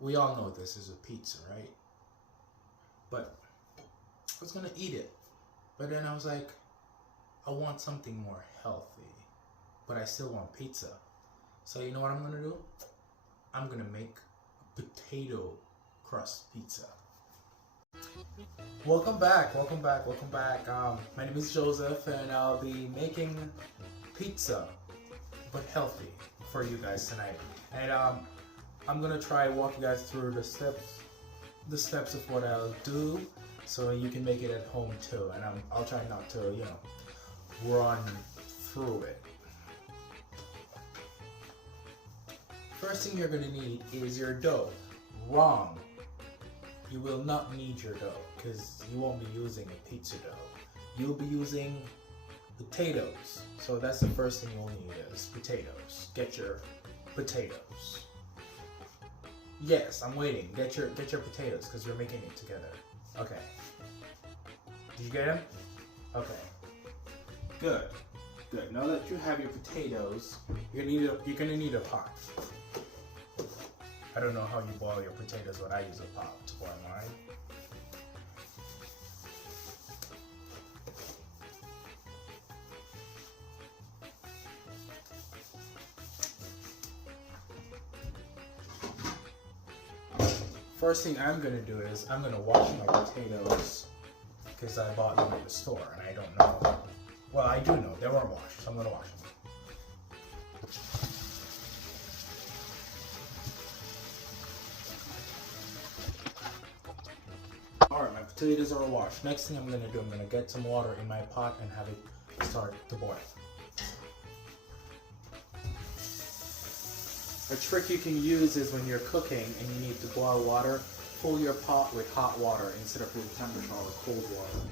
we all know this is a pizza, right? But I was gonna eat it, but then I was like, I want something more healthy, but I still want pizza. So you know what I'm gonna do? I'm gonna make a potato crust pizza. Welcome back. My name is Joseph, and I'll be making pizza, but healthy, for you guys tonight. And I'm gonna try walk you guys through the steps of what I'll do, so you can make it at home too. And I'll try not to, run through it. First thing you're gonna need is your dough. Wrong. You will not need your dough because you won't be using a pizza dough. You'll be using potatoes. So that's the first thing you'll need is potatoes. Get your potatoes. Yes, I'm waiting. Get your potatoes because we're making it together. Okay. Did you get them? Okay. Good. Now that you have your potatoes, you're gonna need a pot. I don't know how you boil your potatoes, but I use a pot to boil mine. First thing I'm gonna do is I'm gonna wash my potatoes because I bought them at the store and I don't know. Well, I do know they weren't washed, so I'm gonna wash them. Alright, my potatoes are washed. Next thing I'm gonna do, I'm gonna get some water in my pot and have it start to boil. A trick you can use is when you're cooking and you need to boil water, fill your pot with hot water instead of room temperature or cold water.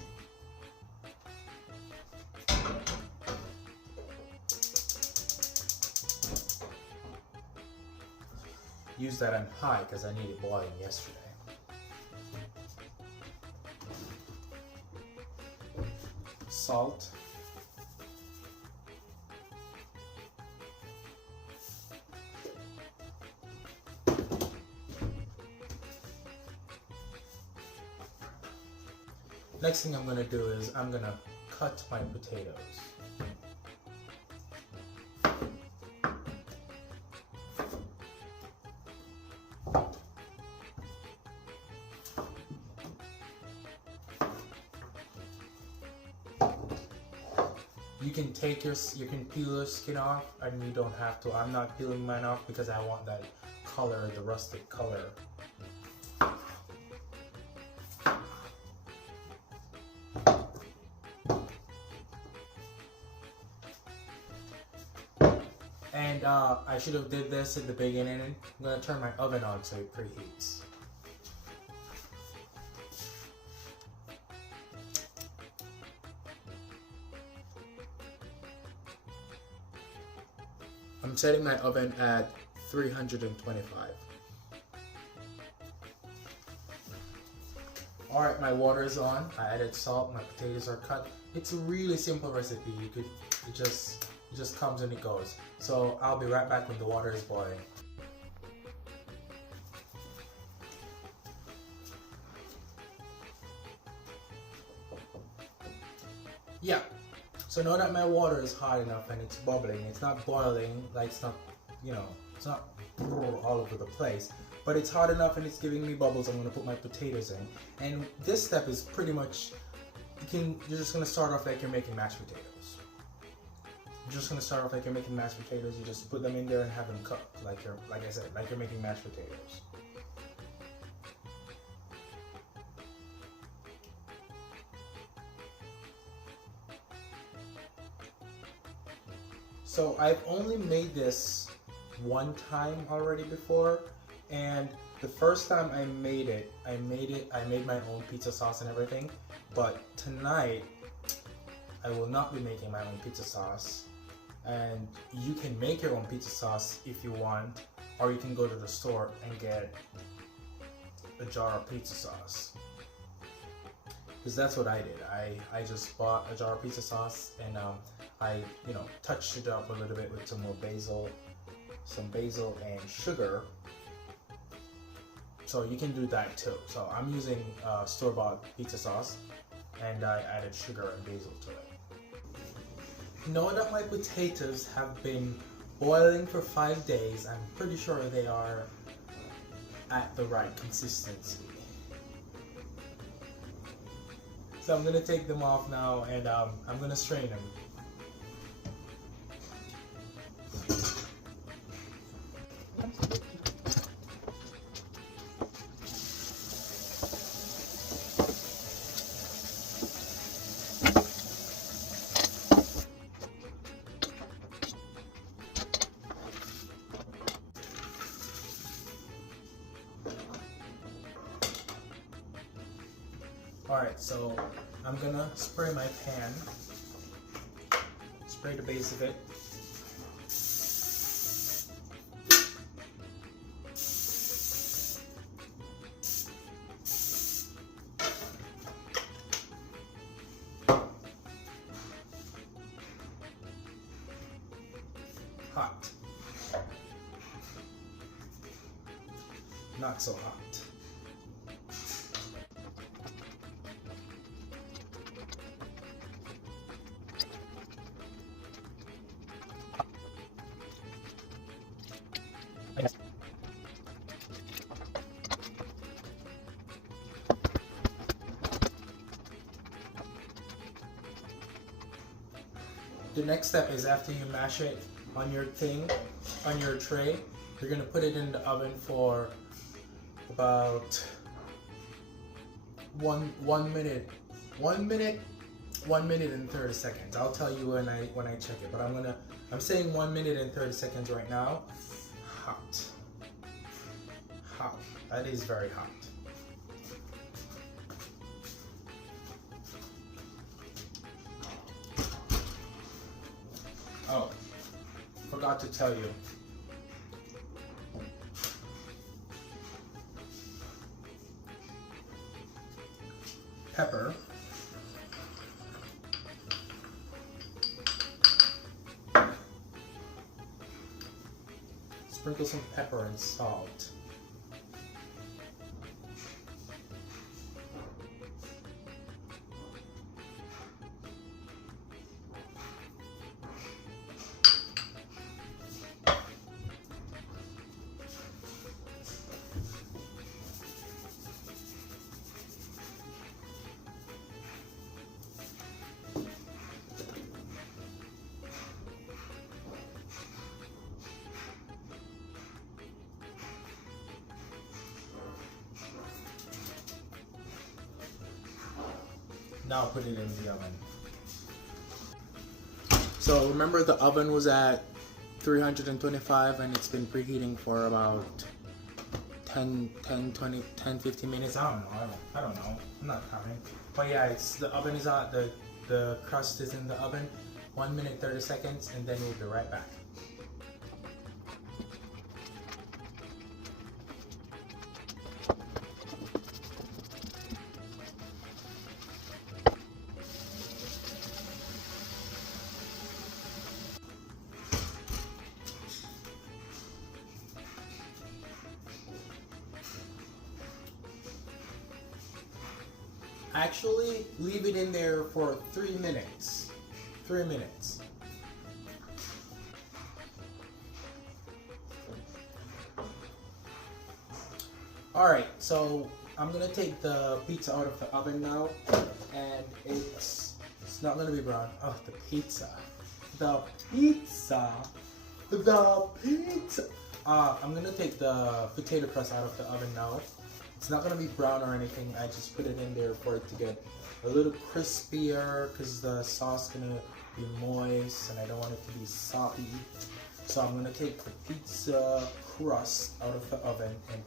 Use that on high because I needed boiling yesterday. Salt. Next thing I'm going to do is I'm going to cut my potatoes. You can peel your skin off, and you don't have to. I'm not peeling mine off because I want that color, the rustic color. And I should have did this at the beginning. I'm gonna turn my oven on so it preheats. I'm setting my oven at 325. Alright, my water is on. I added salt, my potatoes are cut. It's a really simple recipe. It just comes and it goes. So I'll be right back when the water is boiling. Yeah. So now that my water is hot enough and it's bubbling, it's not boiling, like it's not all over the place, but it's hot enough and it's giving me bubbles. I'm gonna put my potatoes in, and this step is pretty much, you're just gonna start off like you're making mashed potatoes. You're just gonna start off like you're making mashed potatoes. You just put them in there and have them cook, like I said, like you're making mashed potatoes. So I've only made this one time already before, and the first time I made my own pizza sauce and everything, but tonight I will not be making my own pizza sauce. And you can make your own pizza sauce if you want, or you can go to the store and get a jar of pizza sauce. Because that's what I did. I just bought a jar of pizza sauce, and I touched it up a little bit with some basil and sugar, So you can do that too. So I'm using store-bought pizza sauce, and I added sugar and basil to it. Now that my potatoes have been boiling for 5 days, I'm pretty sure they are at the right consistency. So I'm gonna take them off now, and I'm gonna strain them. Alright, so I'm gonna spray my pan, spray the base of it. Hot. Not so hot. The next step is after you mash it on your thing, on your tray, you're gonna put it in the oven for about one minute and 30 seconds. I'll tell you when I check it, but I'm saying 1 minute and 30 seconds right now. Hot. That is very hot. Oh, forgot to tell you. Pepper. Sprinkle some pepper and salt. Now put it in the oven. So remember, the oven was at 325 and it's been preheating for about 10, 15 minutes. I don't know. I'm not counting. But yeah, the oven is on, the crust is in the oven. 1 minute 30 seconds, and then we'll be right back. Actually, leave it in there for 3 minutes. 3 minutes. Alright, so I'm gonna take the pizza out of the oven now, and it's not gonna be brown. Oh, the pizza. I'm gonna take the potato crust out of the oven now. It's not gonna be brown or anything. I just put it in there for it to get a little crispier, because the sauce is gonna be moist and I don't want it to be soppy. So I'm gonna take the pizza crust out of the oven, and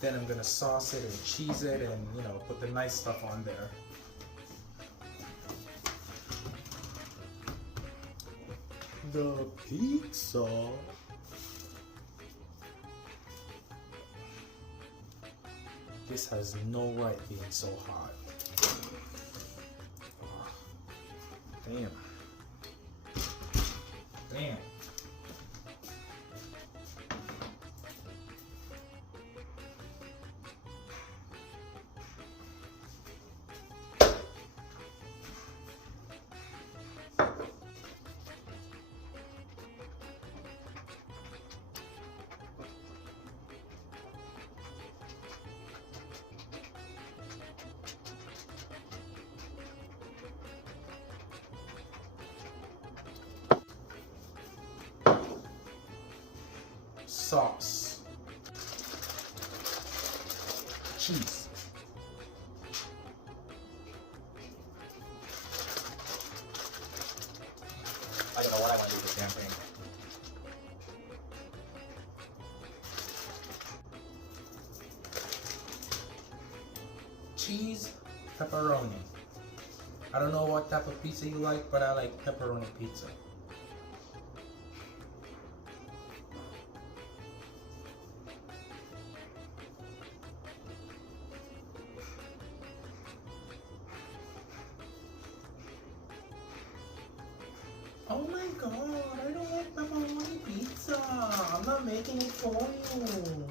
then I'm gonna sauce it and cheese it and, you know, put the nice stuff on there. The pizza. This has no right being so hot. Oh, damn. Damn. sauce. Cheese. I don't know what I want to do with this damn thing. Cheese, pepperoni. I don't know what type of pizza you like, but I like pepperoni pizza. Oh my god, I don't like pepperoni pizza. I'm not making it for you.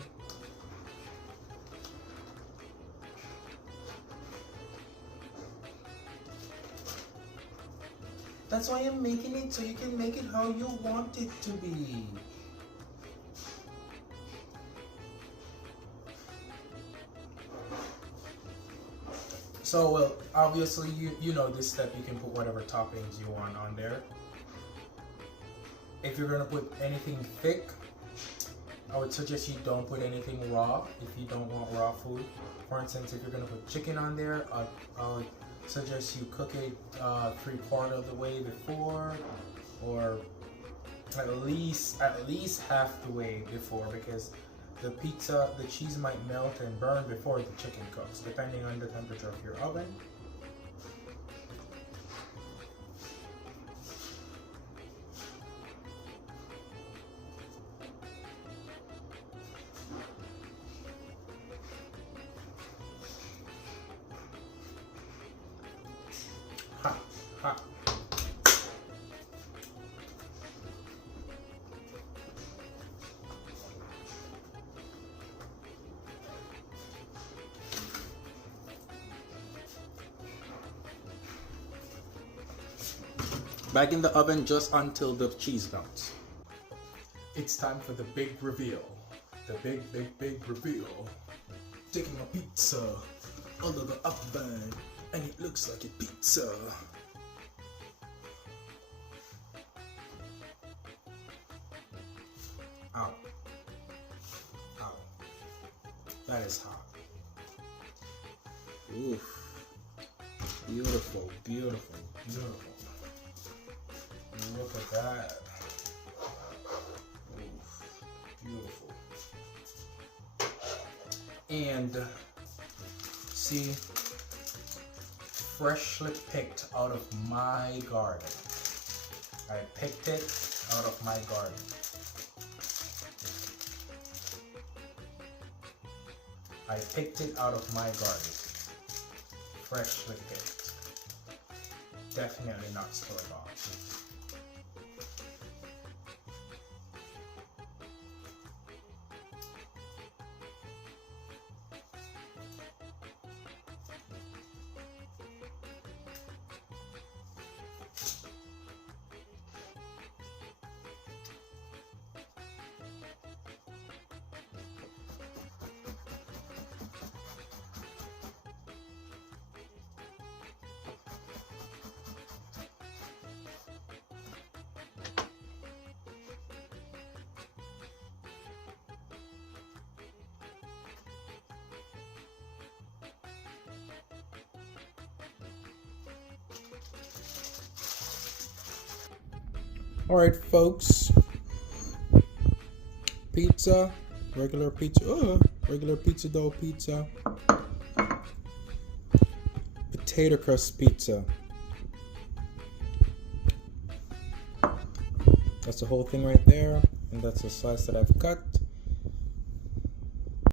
That's why I'm making it, so you can make it how you want it to be. So, well, obviously, you know this step, you can put whatever toppings you want on there. If you're gonna put anything thick, I would suggest you don't put anything raw if you don't want raw food. For instance, if you're gonna put chicken on there, I would suggest you cook it 3/4 of the way before, or at least half the way before, because the cheese might melt and burn before the chicken cooks, depending on the temperature of your oven. Hot, hot. Back in the oven just until the cheese melts. It's time for the big reveal. The big reveal. Taking a pizza out of the oven, and it looks like a pizza. Ow. Ow. That is hot. Oof. Beautiful, beautiful, beautiful. Look at that. Oof. Beautiful. And see, freshly picked out of my garden. I picked it out of my garden. I picked it out of my garden. Freshly picked. Definitely not store-bought. Alright folks, pizza, regular pizza dough pizza, potato crust pizza. That's the whole thing right there, and that's the slice that I've cut.